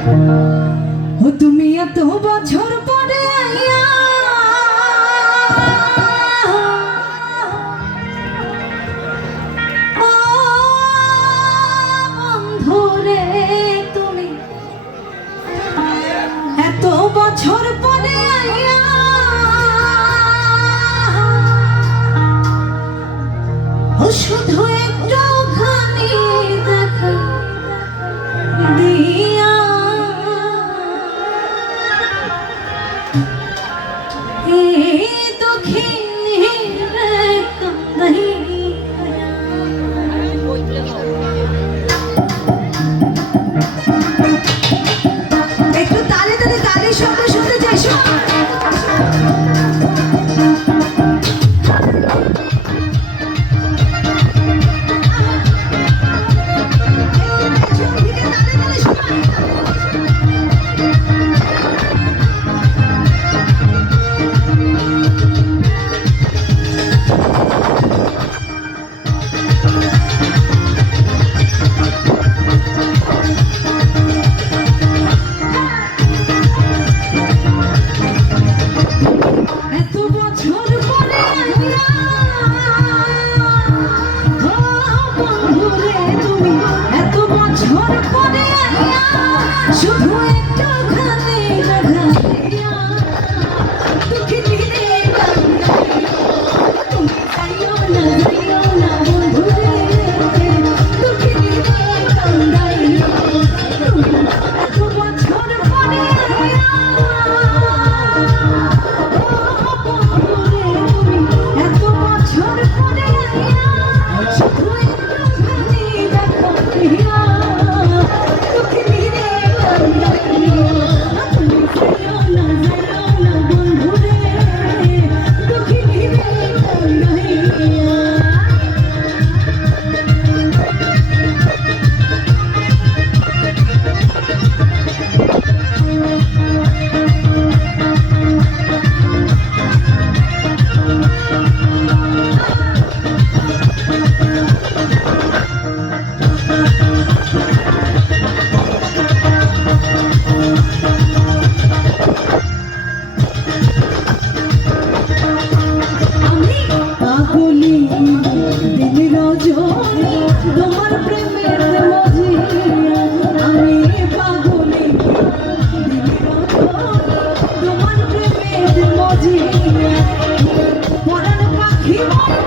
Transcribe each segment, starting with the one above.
ও তুমি এত বছর পরে আইয়া ও বন্ধুরে তুমি এত বছর পরে আইয়া ও শুধু একটুখানি দেখা দিয়া একটু তালে তালে তালে শব্দ শুনতে চাইছো শুধু একটুখানি দেখা দিয়া তোকে নিয়ে তুমি যাইও না বন্ধুরে তোকে নিয়ে কান্দাইও এত বছর পরে বন্ধুরে তুমি এত বছর পরে শুধু একটুখানি দেখা দিয়া তোকে নিয়ে তোমার প্রেমের মজিয়া আমি পাগলি তোমার প্রেমের মজিয়া পরাণ পাখি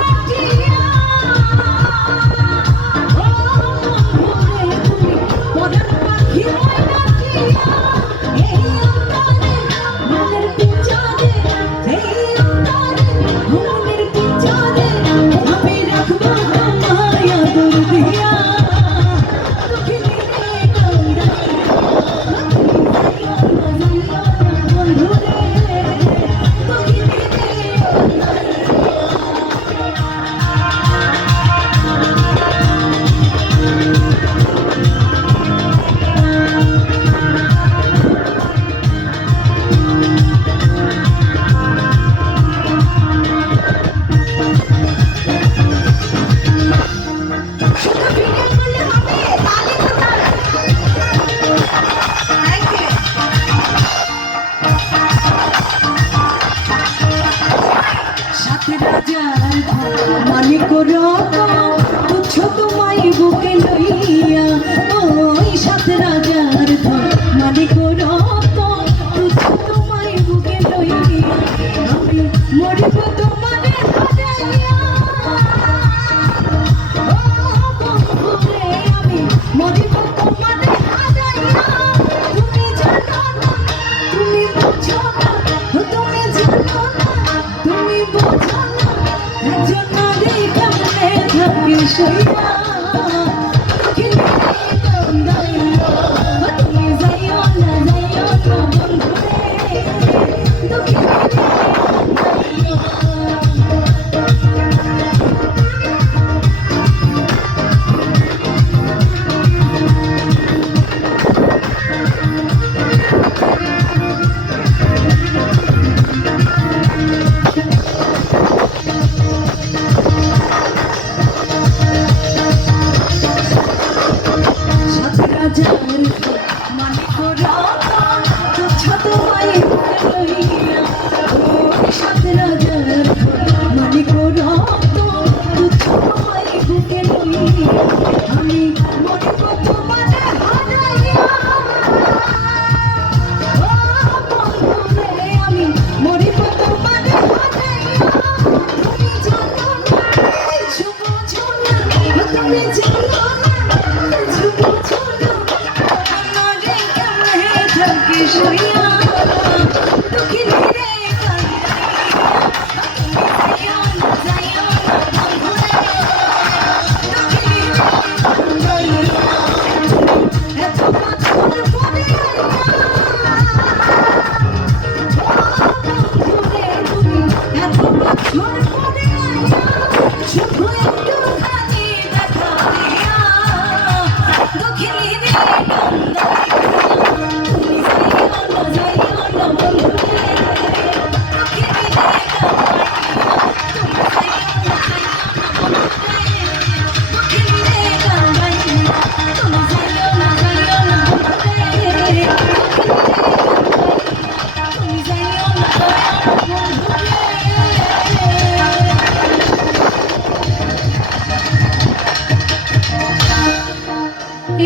মরিয়া ও বন্ধুরে তুমি পরাণ পাখি মরিয়া এই অন্তরে মনের পিঞ্জরে এই অন্তরে মনের পিঞ্জরে আমি রাখবো মালিক তুচ্ছ তোমায় বুকে লইয়া ওই সাত রাজার ধন মালিক তুচ্ছ তোমায় বুকে লইয়া আমি মরিব তোমারে হারাইয়া ও বন্ধুরে আমি মরিব তোমারে হারাইয়া তুমি জানো না তুমি বুঝো না তুমি জানো না তুমি বুঝো না জন্নারে কেমনে থাকি সইয়া তোকে নিয়ে কান্দাইয়া তুমি যাইও না বন্ধুরে তোকে নিয়ে কান্দাইয়া হাজার